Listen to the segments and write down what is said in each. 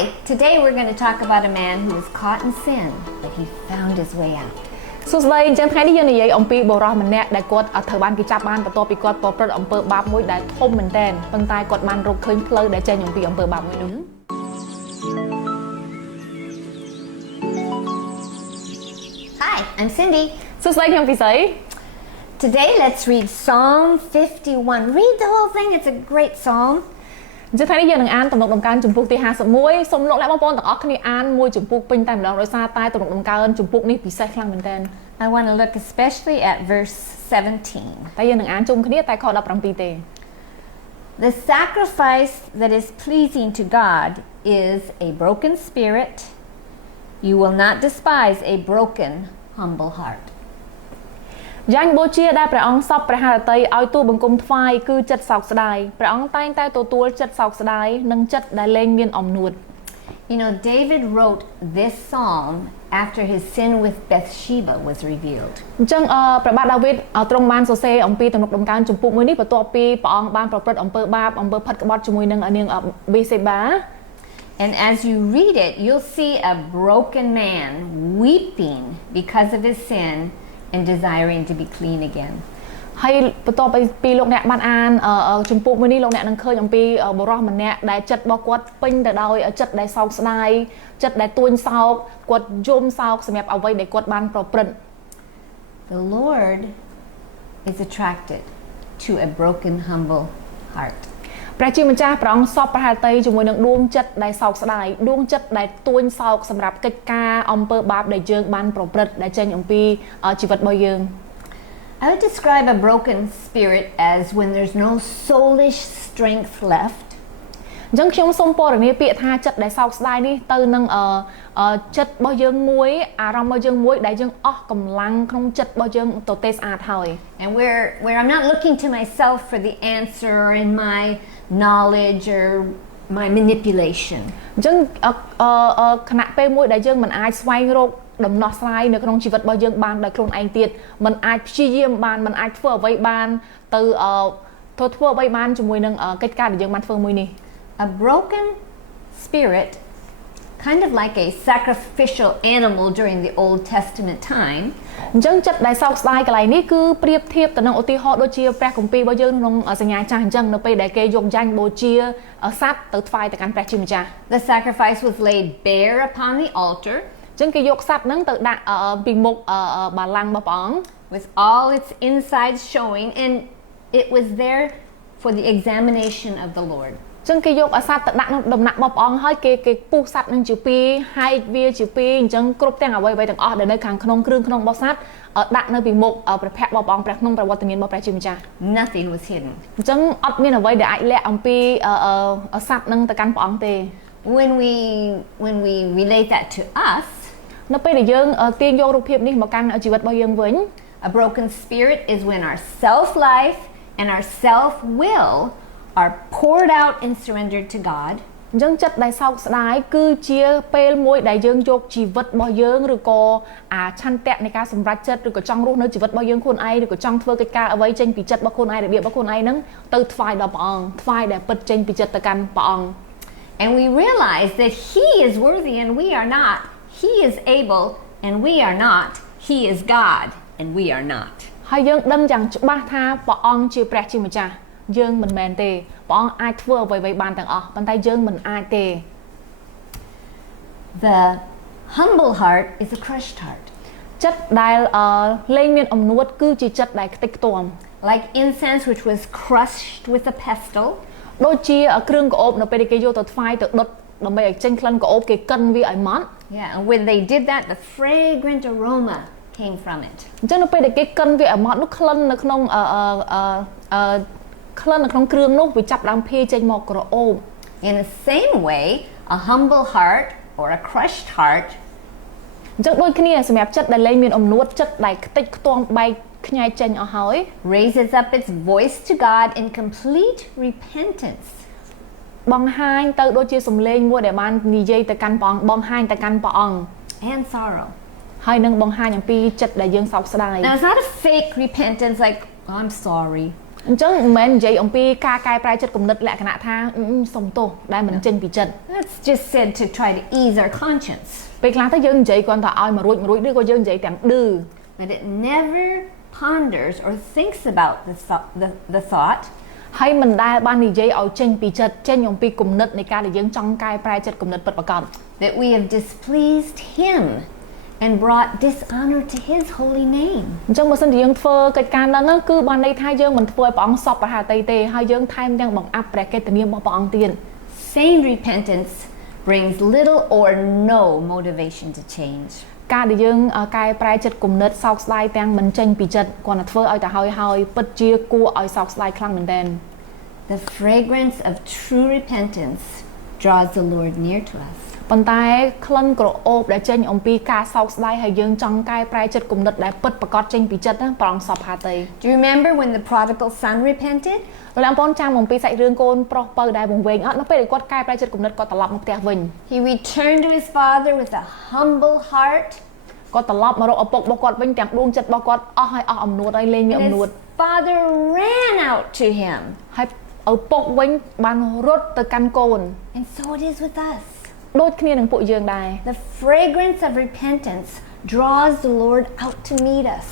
Hi, today we're going to talk about a man who was caught in sin, but he found his way out. សួស្តីអញ្ចឹងថ្ងៃនេះយើងនិយាយអំពីបុរសម្នាក់ដែលគាត់ត្រូវបានគេចាប់បានបន្ទាប់ពីគាត់ប្រព្រឹត្តអំពើបាបមួយដែលធំមែនទែនប៉ុន្តែគាត់បានរកឃើញផ្លូវដែលចេញអំពីអំពើបាបមួយនោះ Hi, I'm Cindy. សួស្តីខ្ញុំពិសី Today let's read Psalm 51. Read the whole thing, it's a great psalm. អញ្ចឹងថ្ងៃនេះយើងនឹងអានទំនុកដំកើងចំពុកទី51សូមលោកអ្នកបងប្អូនទាំងអស់គ្នាអានមួយចំពុកពេញតែម្ដងដោយសារតែទំនុកដំកើងចំពុកនេះពិសេសខ្លាំងមែនទែន I want to look especially at verse 17. តែយើងនឹងអានជុំគ្នាតែខ17ទេ The sacrifice that is pleasing to God is a broken spirit. You will not despise a broken, humble heart. យ៉ាងបូជាដែលព្រះអង្គសពព្រះハរតីឲ្យទូលបង្គំថ្វាយគឺចិត្តសោកស្ដាយព្រះអង្គតែងតែទទួលចិត្តសោកស្ដាយនិងចិត្តដែលលែងមានអំនួត You know, David wrote this psalm after his sin with Bathsheba was revealed. អញ្ចឹងព្រះបាទដាវីតទ្រង់បានសរសេរអំពីទំនុកដំកើងចំពុកមួយនេះបន្ទាប់ពីព្រះអង្គបានប្រព្រឹត្តអំពើបាបអំពើផិតក្បត់ជាមួយនឹងនាងបេសេបា And as you read it, you'll see a broken man weeping because of his sin and desiring to be clean again. ហើយបន្ទាប់ពីលោកអ្នកបានអានចំពុកមួយនេះលោកអ្នកនឹងឃើញអំពីបុរសម្នាក់ដែលចិត្តរបស់គាត់ពេញទៅដោយចិត្តដែលសោកស្ដាយចិត្តដែលទួញសោកគាត់យំសោកសម្រាប់អ្វីដែលគាត់បានប្រព្រឹត្ត The Lord is attracted to a broken, humble heart. ព្រះជាម្ចាស់ព្រះអង្គសពព្រះハរតីជាមួយនឹងដួងចិត្តដែលសោកស្ដាយដួងចិត្តដែលទួញសោកសម្រាប់កិច្ចការអំពើបាបដែលយើងបានប្រព្រឹត្តដែលចេញអំពីជីវិតរបស់យើង I would describe a broken spirit as when there's no soulish strength left. អញ្ចឹងខ្ញុំសូមពណ៌នាពាក្យថាចិត្តដែលសោកស្ដាយនេះទៅនឹងចិត្តរបស់យើងមួយអារម្មណ៍របស់យើងមួយដែលយើងអស់កម្លាំងក្នុងចិត្តរបស់យើងទៅទេស្អាតហើយ And where I'm not looking to myself for the answer in my knowledge or my manipulation. អញ្ចឹងខណៈពេលមួយដែលយើងមិនអាចស្វែងរកដំណោះស្រាយនៅក្នុងជីវិតរបស់យើងបានដោយខ្លួនឯងទៀតមិនអាចព្យាយាមបានមិនអាចធ្វើអ្វីបានទៅធ្វើអ្វីបានជាមួយនឹងកិច្ចការដែលយើងបានធ្វើមួយនេះ A broken spirit, kind of like a sacrificial animal during the Old Testament time. អញ្ចឹងចិត្តដែលសោកស្ដាយកន្លែងនេះគឺប្រៀបធៀបទៅនឹងឧទាហរណ៍ដូចជាព្រះគម្ពីររបស់យើងក្នុងសញ្ញាចាស់អញ្ចឹងនៅពេលដែលគេយកយ៉ាញ់បូជាសត្វទៅថ្វាយទៅកាន់ព្រះជាម្ចាស់ The sacrifice was laid bare upon the altar. អញ្ចឹងគេយកសត្វហ្នឹងទៅដាក់ពីមុខបាឡាំងរបស់ព្រះអង្គ with all its insides showing, and it was there for the examination of the Lord. អញ្ចឹងគេយកសត្វទៅដាក់ក្នុងដំណាក់របស់ព្រះអង្គហើយគេពុះសត្វនឹងជាពីរហែកវាជាពីរអញ្ចឹងគ្រប់ទាំងអ្វីៗទាំងអស់ដែលនៅខាងក្នុងគ្រឿងក្នុងរបស់សត្វដាក់នៅពីមុខព្រះភ័ក្ត្ររបស់ព្រះអង្គព្រះក្នុងប្រវត្តិមានរបស់ព្រះជាម្ចាស់ Nothing was hidden. អញ្ចឹងអត់មានអ្វីដែលអាចលាក់អំពីសត្វនឹងទៅកាន់ព្រះអង្គទេ When we relate that to us, នៅពេលដែលយើងទាញយករូបភាពនេះមកកាន់ជីវិតរបស់យើងវិញ a broken spirit is when our self-life and our self-will are poured out and surrendered to God. អញ្ចឹងចិត្តដែលសោកស្ដាយគឺជាពេលមួយដែលយើងយកជីវិតរបស់យើងឬក៏ឆន្ទៈនៃការសម្រេចចិត្តឬក៏ចង់រស់នៅជីវិតរបស់យើងខ្លួនឯងឬក៏ចង់ធ្វើកិច្ចការអ្វីចេញពីចិត្តរបស់ខ្លួនឯងរបៀបរបស់ខ្លួនឯងហ្នឹងទៅថ្វាយដល់ព្រះអង្គថ្វាយដែលពិតចេញពីចិត្តទៅកាន់ព្រះអង្គ And we realize that He is worthy and we are not. He is able and we are not. He is God and we are not. ហើយយើងដឹងយ៉ាងច្បាស់ថាព្រះអង្គជាព្រះជាម្ចាស់យើងមិនមែនទេព្រះអង្គអាចធ្វើអ្វីៗបានទាំងអស់ប៉ុន្តែយើងមិនអាចទេ The humble heart is a crushed heart. ចិត្តដែលលែងមានអំនួតគឺជាចិត្តដែលខ្ទេចខ្ទាំ Like incense which was crushed with a pestle. ដូចជាគ្រឿងក្អូបនៅពេលដែលគេយកទៅថ្វាយទៅដុតដើម្បីឲ្យចេញក្លិនក្អូបគេកិនវាឲ្យម៉ត់ Yeah, and when they did that, the fragrant aroma came from it. អញ្ចឹងនៅពេលដែលគេកិនវាឲ្យម៉ត់នោះក្លិននៅក្នុងគ្រឿងនោះវាចាប់ដើមភាយចេញមកក្រអូប In the same way, a humble heart or a crushed heart អញ្ចឹងដូចគ្នាសម្រាប់ចិត្តដែលលែងមានអំនួតចិត្តដែលខ្ទេចខ្ទាំបែកខ្ញែកចេញអស់ហើយ raises up its voice to God in complete repentance. បង្ហាញទៅដូចជាសំឡេងមួយដែលបាននិយាយទៅកាន់ព្រះអង្គបង្ហាញទៅកាន់ព្រះអង្គ and sorrow. ហើយនឹងបង្ហាញអំពីចិត្តដែលយើងសោកស្ដាយ Now it's not a fake repentance like oh, I'm sorry. អញ្ចឹងមិនមែននិយាយអំពីការកែប្រែចិត្តគំនិតលក្ខណៈថាសុំទោសដែលមិនចេញពីចិត្ត That's just said to try to ease our conscience. ពេលខ្លះទៅយើងនិយាយគ្រាន់តែឲ្យមួយរួចឬក៏យើងនិយាយទាំងឌឺ But it never ponders or thinks about the thought ហើយមិនដែលបាននិយាយឲ្យចេញពីចិត្តចេញអំពីគំនិតនៃការដែលយើងចង់កែប្រែចិត្តគំនិតពិតប្រាកដ that we have displeased him and brought dishonor to his holy name. អញ្ចឹងបើសិនជាយើងធ្វើកិច្ចការហ្នឹងគឺបានន័យថាយើងមិនធ្វើឲ្យព្រះអង្គសពប្រហាតីទេហើយយើងថែមទាំងបង្អាប់ព្រះកិត្តិនាមរបស់ព្រះអង្គទៀត Sane repentance brings little or no motivation to change. ការដែលយើងកែប្រែចិត្តគំនិតសោកស្ដាយទាំងមិនចេញពីចិត្តគ្រាន់តែធ្វើឲ្យទៅហើយពិតជាគួរឲ្យសោកស្ដាយខ្លាំងមែនទែន The fragrance of true repentance draws the Lord near to us. ប៉ុន្តែក្លិនក្រអូបដែលចេញអំពីការសោកស្ដាយហើយយើងចង់កែប្រែចិត្តគំនិតដែលពិតប្រាកដចេញពីចិត្តណាព្រះអង្គសពហាតី Do you remember when the prodigal son repented? លោកបងប្អូនចាំអំពីសាច់រឿងកូនប្រុសពៅដែលវង្វេងអត់នៅពេលដែលគាត់កែប្រែចិត្តគំនិតគាត់ត្រឡប់មកផ្ទះវិញ He returned to his father with a humble heart. គាត់ត្រឡប់មករកឪពុករបស់គាត់វិញទាំងដួងចិត្តរបស់គាត់អស់ហើយអស់អំនួតហើយលែងមាន And អំនួត his father ran out to him. ហើយឪពុកវិញបានរត់ទៅកាន់កូន And so it is with us. ដូចគ្នានឹងពួកយើងដែរ The fragrance of repentance draws the Lord out to meet us.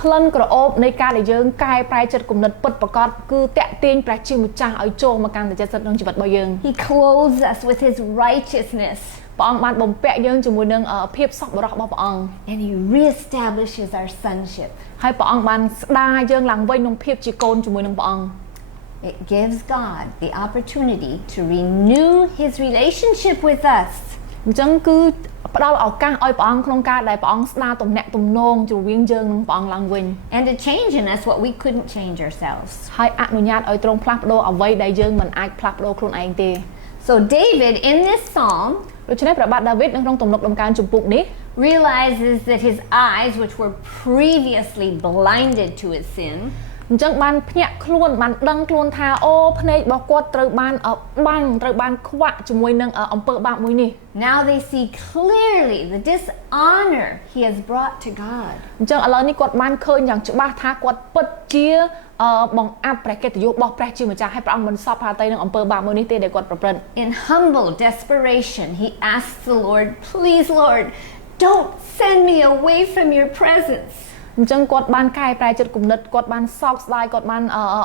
ក្លិនក្រអូបនៃការដែលយើងកែប្រែចិត្តគំនិតពិតប្រាកដគឺតាក់ទាញព្រះជាម្ចាស់ឲ្យចូលមកកាន់ចិត្តក្នុងជីវិតរបស់យើង He clothes us with his righteousness. ព្រះអង្គបានបំពាក់យើងជាមួយនឹងភាពសប្បុរសរបស់ព្រះអង្គ And he reestablishes our sonship. ហើយព្រះអង្គបានស្ដារយើងឡើងវិញក្នុងភាពជាកូនជាមួយនឹងព្រះអង្គ It gives God the opportunity to renew his relationship with us. អញ្ចឹងគឺផ្ដល់ឱកាសឲ្យព្រះអង្គក្នុងការដែលព្រះអង្គស្ដារទំនាក់ទំនងរវាងយើងនិងព្រះអង្គឡើងវិញ And to change in us what we couldn't change ourselves. ហើយអនុញ្ញាតឲ្យទ្រង់ផ្លាស់ប្ដូរអ្វីដែលយើងមិនអាចផ្លាស់ប្ដូរខ្លួនឯងទេ So David in this psalm ដូច្នេះព្រះបាទដាវីតនៅក្នុងទំនុកដំកើងជំពូកនេះ realizes that his eyes, which were previously blinded to his sin, អញ្ចឹងបានភ្ញាក់ខ្លួនបានដឹងខ្លួនថាអូភ្នែករបស់គាត់ត្រូវបានបាំងត្រូវបានខ្វាក់ជាមួយនឹងអំពើបាបមួយនេះ now they see clearly the dishonor he has brought to God. អញ្ចឹងឥឡូវនេះគាត់បានឃើញយ៉ាងច្បាស់ថាគាត់ពិតជាបង្អាប់ព្រះកិត្តិយសរបស់ព្រះជាម្ចាស់ហើយព្រះអង្គមិនសពហាតីនឹងអំពើបាបមួយនេះទេដែលគាត់ប្រព្រឹត្ត In humble desperation, he asks the Lord, "Please, Lord, don't send me away from your presence." អញ្ចឹងគាត់បានកែប្រែចិត្តគំនិតគាត់បានសោកស្ដាយគាត់បាន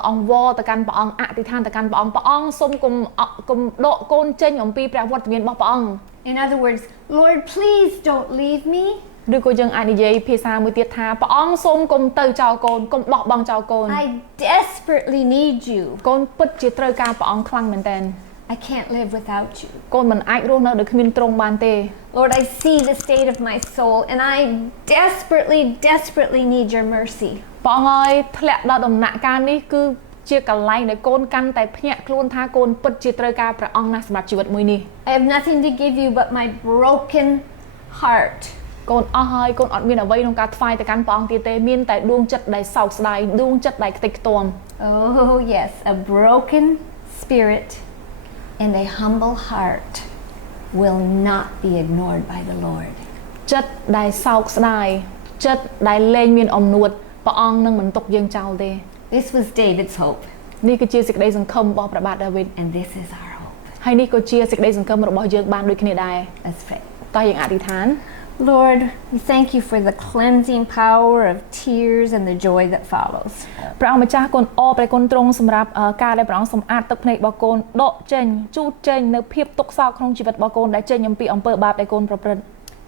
អង្វរទៅកាន់ព្រះអង្គអធិដ្ឋានទៅកាន់ព្រះអង្គសូមគុំដកកូនចេញអំពីព្រះវត្តមានរបស់ព្រះអង្គ In other words, Lord, please don't leave me. ឬក៏យើងអាចនិយាយភាសាមួយទៀតថាព្រះអង្គសូមគុំទៅចោលកូនកុំបោះបង់ចោលកូន I desperately need you. កូនពិតជាត្រូវការព្រះអង្គខ្លាំងមែនទែន I can't live without you. កូនមិនអាចរស់នៅដោយគ្មានទ្រង់បានទេ Lord, I see the state of my soul and I desperately need your mercy. ព្រះអង្គហើយធ្លាក់ដល់ដំណាក់កាលនេះគឺជាកន្លែងដែលកូនកាន់តែភ្ញាក់ខ្លួនថាកូនពិតជាត្រូវការព្រះអង្គណាស់សម្រាប់ជីវិតមួយនេះ I have nothing to give you but my broken heart. កូនអស់ហើយកូនអត់មានអ្វីក្នុងការថ្វាយទៅកាន់ព្រះអង្គទៀតទេមានតែដួងចិត្តដែលសោកស្ដាយដួងចិត្តដែលខ្ទេចខ្ទាំ Oh yes, a broken spirit and a humble heart will not be ignored by the Lord. ចិត្តដែលសោកស្ដាយចិត្តដែលលែងមានអំនួតព្រះអង្គនឹងមិនទុកយើងចោលទេ This was David's hope, នេះគឺជាសេចក្តីសង្ឃឹមរបស់ព្រះបាទដាវីត and this is our hope. ហើយនេះក៏ជាសេចក្តីសង្ឃឹមរបស់យើងបានដូចគ្នាដែរ Let's pray. តោះយើងអធិដ្ឋាន Lord, we thank you for the cleansing power of tears and the joy that follows. ព្រះអង្គម្ចាស់គុណអរព្រះគុណទ្រង់សម្រាប់ការដែលព្រះអង្គសម្អាតទឹកភ្នែករបស់កូនដកចេញជូតចេញនៅភាពទុក្ខសោកក្នុងជីវិតរបស់កូនដែលចេញអំពីអំពើបាបដែលកូនប្រព្រឹត្ត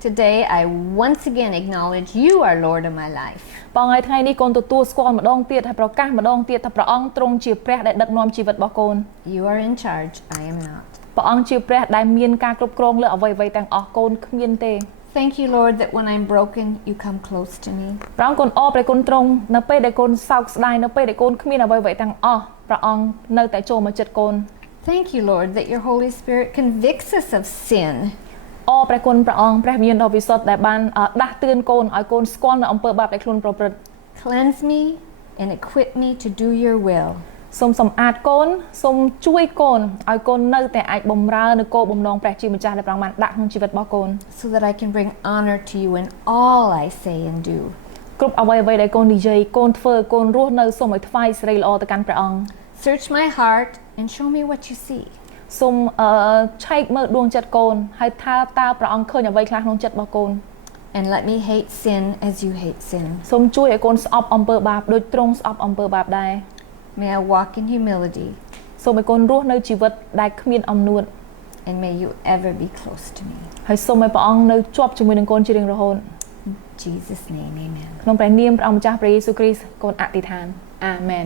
Today, I once again acknowledge you are Lord of my life. បងហើយថ្ងៃនេះកូនទទួលស្គាល់ម្ដងទៀតហើយប្រកាសម្ដងទៀតថាព្រះអង្គទ្រង់ជាព្រះដែលដឹកនាំជីវិតរបស់កូន You are in charge, I am not. ព្រះអង្គជាព្រះដែលមានការគ្រប់គ្រងលើអ្វីៗទាំងអស់កូនគ្មានទេ Thank you, Lord, that when I'm broken, you come close to me. ព្រះអង្គគុណអរព្រះគុណទ្រង់នៅពេលដែលកូនសោកស្ដាយនៅពេលដែលកូនគ្មានអ្វីៗទាំងអស់ព្រះអង្គនៅតែចូលមកជិតកូន Thank you, Lord, that your Holy Spirit convicts us of sin. អរព្រះគុណព្រះអង្គព្រះវិញ្ញាណដ៏វិសុទ្ធដែលបានដាស់តឿនកូនឲ្យកូនស្គាល់នៅអំពើបាបដែលខ្លួនប្រព្រឹត្ត Cleanse me and equip me to do your will. សូមសម្អាតកូនសូមជួយកូនឲ្យកូននៅតែអាចបម្រើនៅគោលបំណងព្រះជាម្ចាស់ដែលព្រះអង្គបានដាក់ក្នុងជីវិតរបស់កូន So that I can bring honor to you in all I say and do. គ្រប់អ្វីដែលកូននិយាយកូនធ្វើកូនរស់នៅសូមឲ្យថ្វាយសេរីល្អទៅកាន់ព្រះអង្គ Search my heart and show me what you see. សូមឆែកមើលដួងចិត្តកូនហើយថាតើព្រះអង្គឃើញអ្វីខ្លះក្នុងចិត្តរបស់កូន And let me hate sin as you hate sin. សូមជួយឲ្យកូនស្អប់អំពើបាបដូចទ្រង់ស្អប់អំពើបាបដែរ May I walk in humility. សូមឲ្យកូនរស់នៅជីវិតដែលគ្មានអំនួត And may you ever be close to me. ហើយសូមឲ្យព្រះអង្គនៅជាប់ជាមួយនឹងកូនជារៀងរហូត In Jesus' name, amen. ក្នុងព្រះនាមព្រះអង្គម្ចាស់ព្រះយេស៊ូវគ្រីស្ទកូនអធិដ្ឋានអាមែន